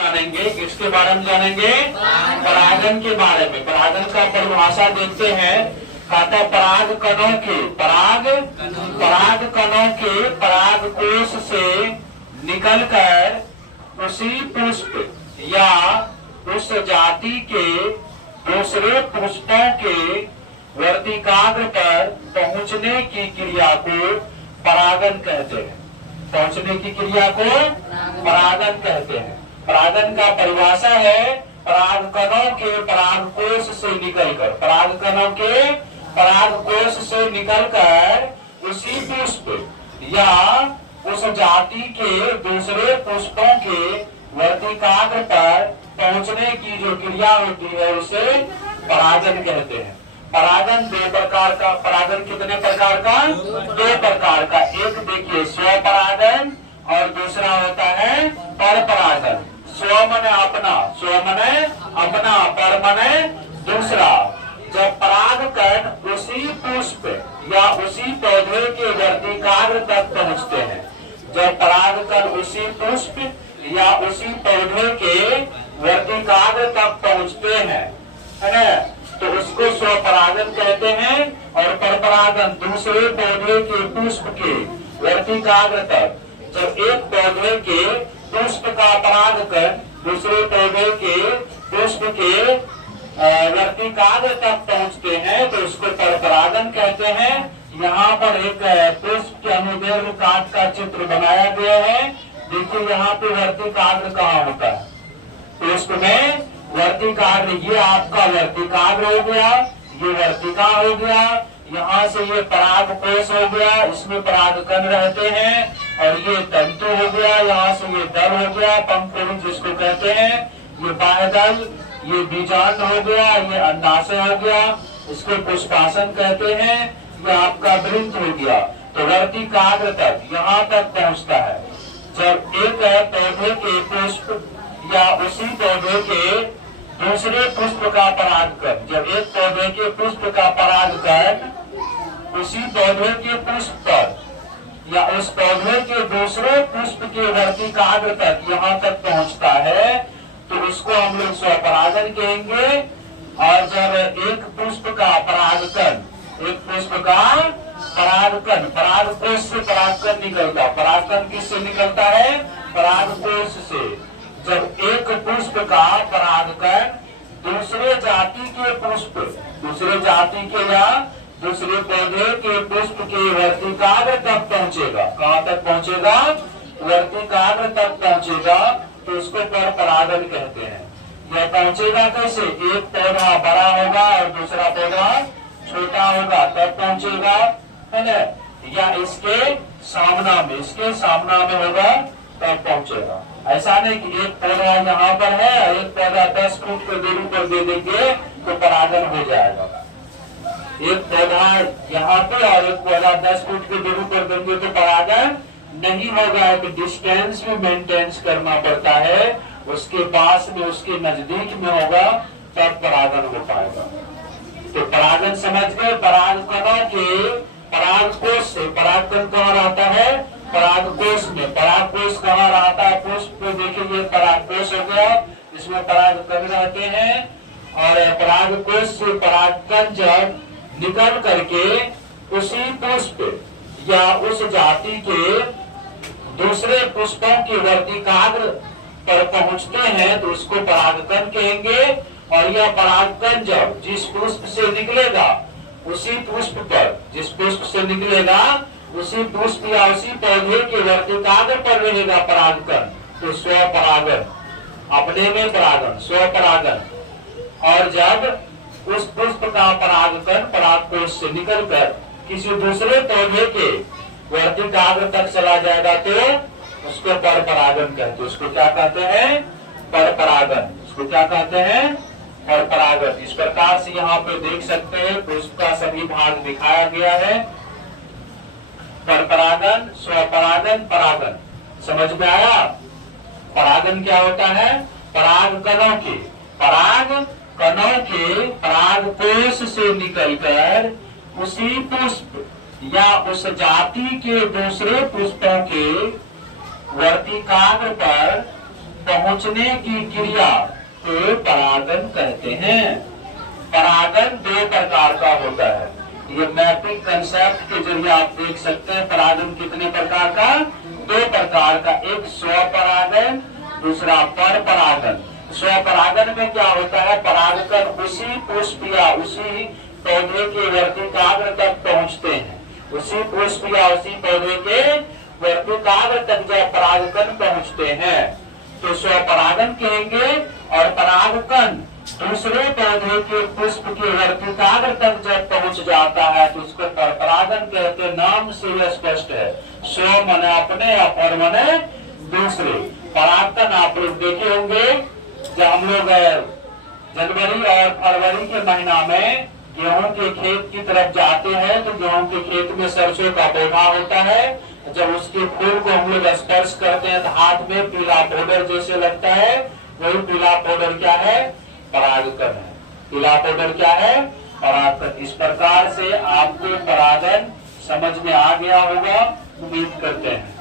जानेंगे, किसके बारे में जानेंगे? परागन के बारे में। परागन का परिभाषा देखते हैं। कहता है पराग कणों के पराग कोश से निकलकर उसी पुष्प या उस जाति के दूसरे पुष्पों के वर्तिकाग्र पर पहुंचने की क्रिया को परागन कहते हैं। पहुंचने की क्रिया को परागन कहते हैं। परागन का परिभाषा है परागकणों के परागकोश से निकलकर, परागकणों के परागकोश से निकलकर उसी पुष्प या उस जाति के दूसरे पुष्पों के वर्तिकाग्र पर पहुंचने की जो क्रिया होती है उसे परागन कहते हैं। परागन दो प्रकार का। परागन कितने प्रकार का? दो प्रकार का। एक देखिए स्वपरागन और दूसरा होता है परपरागन। स्व मने अपना, पर मने दूसरा। जब परागकण उसी पुष्प या उसी पौधे के वर्तिकाग्र तक पहुंचते हैं, जब परागकण उसी पुष्प या उसी पौधे के वर्तिकाग्र तक पहुंचते हैं, है ना, तो उसको स्वपरागन कहते हैं। और परपरागन दूसरे पौधे के पुष्प के वर्तिकाग्र तक, जब एक पौधे के पुष्प का परागकण दूसरे पौधे के पुष्प के वर्तिकाग्र तक पहुंचते हैं तो उसको परपरागन कहते हैं। यहाँ पर एक पुष्प के अनुदैर्घ काट का चित्र बनाया गया है। देखिए यहाँ पे वर्तिकाग्र कहाँ होता है? पुष्प में वर्तिकाग्र, ये आपका वर्तिकाग्र हो गया, ये वर्तिका हो गया, यहाँ से ये परागकोश हो गया, इसमें परागकण रहते हैं, और ये तंतु हो गया, यहाँ से ये दल हो गया, पंखुड़ी जिसको कहते हैं, ये बाह्यदल, ये बीजांड हो गया, ये अंडाशय हो गया, इसको पुष्पासन कहते हैं, ये आपका वृंत हो गया। तो वर्तिकाग्र तक, यहाँ तक पहुँचता है। जब एक पौधे के पुष्प या उसी पौधे के दूसरे पुष्प का परागकण, जब एक पौधे के पुष्प का परागकण उसी पौधे के पुष्प पर या उस पौधे के दूसरे पुष्प के वर्तिकाग्र तक, यहाँ तक पहुँचता है तो उसको हम लोग स्वपरागन कहेंगे। और जब एक पुष्प का परागकण, एक पुष्प का परागकण, परागकोश से परागकण निकलता, परागकण किससे निकलता है? परागकोश से। जब एक पुष्प का परागकण दूसरे जाति के पुष्प, दूसरे जाति के या दूसरे पौधे के पुष्प के वर्तिकाग्र तक पहुंचेगा, कहाँ तक पहुंचेगा? वर्तिकाग्र तक पहुंचेगा तो उसको परपरागन कहते हैं। यह पहुंचेगा कैसे? एक पौधा बड़ा होगा और दूसरा पौधा छोटा होगा तब पहुंचेगा, है ना, या इसके सामना में होगा तब पहुंचेगा। ऐसा नहीं कि एक पौधा यहाँ पर है और एक पौधा 10 फुट की दूरी पर दे देंगे तो परागन हो जाएगा। एक पौधा यहाँ पे और एक पौधा 10 फुट की दूरी पर देंगे तो परागन नहीं होगा। एक डिस्टेंस में मेंटेन करना पड़ता है, उसके पास में, उसके नजदीक में होगा तब परागन हो पाएगा। तो परागन समझ गए। परागकणों के परागकोश से, परागकण कहाँ रहता है? परागकोश में। परागकोश कहाँ रहता है? पुष्प पे देखिए ये परागकोश हो गया, इसमें परागकण रहते हैं। और परागकोश से परागकण जब निकल करके उसी पुष्प या उस जाति के दूसरे पुष्पों के वर्तिकाग्र पर पहुंचते हैं तो उसको परागकण कहेंगे। और यह परागकण जब जिस पुष्प से निकलेगा उसी पुष्प पर, जिस पुष्प से निकलेगा उसी पुष्प या उसी पौधे के वर्तिकाग्र पर रहेगा परागकण तो स्वपरागन, अपने में परागन, स्वपरागन। और जब उस पुष्प का परागकण परागकोश से निकलकर किसी दूसरे पौधे के वर्तिकाग्र तक चला जाएगा तो उसको परपरागन कहते हैं। उसको क्या कहते हैं? परपरागन। उसको क्या कहते हैं? परपरागन। इस प्रकार से यहाँ पे देख सकते हैं पुष्प का सभी भाग दिखाया गया है। परपरागन, स्वपरागन, परागन। समझ में आया? परागन क्या होता है? परागकणों के परागकोश से निकलकर उसी पुष्प या उस जाति के दूसरे पुष्पों के वर्तिकाग्र पर पहुंचने की क्रिया को परागन कहते हैं। परागन दो प्रकार का होता है। ये मैपिंग कंसेप्ट के जरिए आप देख सकते हैं परागन कितने प्रकार का, दो प्रकार का, एक स्वपरागन, दूसरा पर परागन। स्वपरागन में क्या होता है, परागकण उसी पुष्प या उसी पौधे के वर्तिकाग्र तक पहुंचते हैं। उसी पुष्प या उसी पौधे के वर्तिकाग्र तक जब परागकण पहुंचते हैं तो स्वपरागन कहेंगे, और परागकण दूसरे पौधे के पुष्प के वर्तिकाग्र तक जब पहुंच जाता है तो उसको परपरागन कहते हैं। नाम से यह स्पष्ट है, स्व मने अपने, अपर मने दूसरे। परागकण आप लोग देखे होंगे, जब हम लोग जनवरी और फरवरी के महीना में गेहूं के खेत की तरफ जाते हैं तो गेहूं के खेत में सरसों का पौधा होता है। जब उसके फूल को हम लोग स्पर्श करते हैं तो हाथ में पीला पाउडर जैसे लगता है, वही पीला पाउडर क्या है, परागकण है। पीला पाउडर क्या है, परागकण। इस प्रकार से आपको परागन समझ में आ गया होगा, उम्मीद करते हैं।